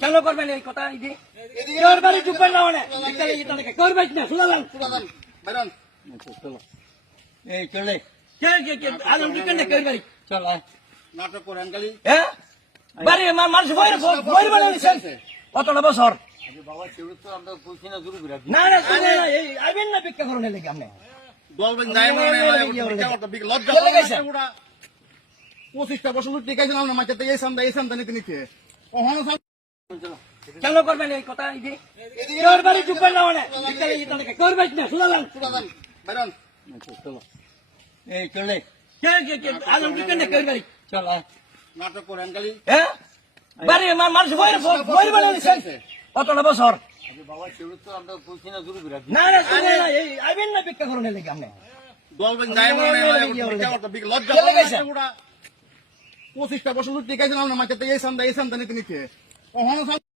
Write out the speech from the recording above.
কেন করবেন এই কথা? বাড়ি চুপবেন না মানে। করবেন না শুনালাম চলো এই চলে কে কে কে আলম কি কেন কেউ বাড়ি। চল আয়। নাটক করেন খালি। হ্যাঁ? বাড়ি মা- মানুষ বই বই বানাইছেন কতটা বছর। বাবা সেগুলো তো আমরা না না না শুনে না এই আইবেন না ভিক্ষা করুন লেগে আপনি। বলবেন যায় লজ্জা চলে পঁচিশটা বছর টিকাইছিলাম না মাঝে এই সামনে এই নিতে নিতে কেন করবেন এই কথা? এই যে বাড়ি চুপবেন না মানে? করবেন না বাইরন চলো এই চলে। কেন নাটক করেন খালি। হ্যাঁ বাড়ি মানুষ কতটা বছর। না না না শুনে এই আইবেন না ভিক্ষা করুন আপনি। বলবেন মানে লজ্জা। পঁচিশটা বছর টিকাইছিলাম না মাকে এই সান্দা এই সান্দা নিতে নিতে।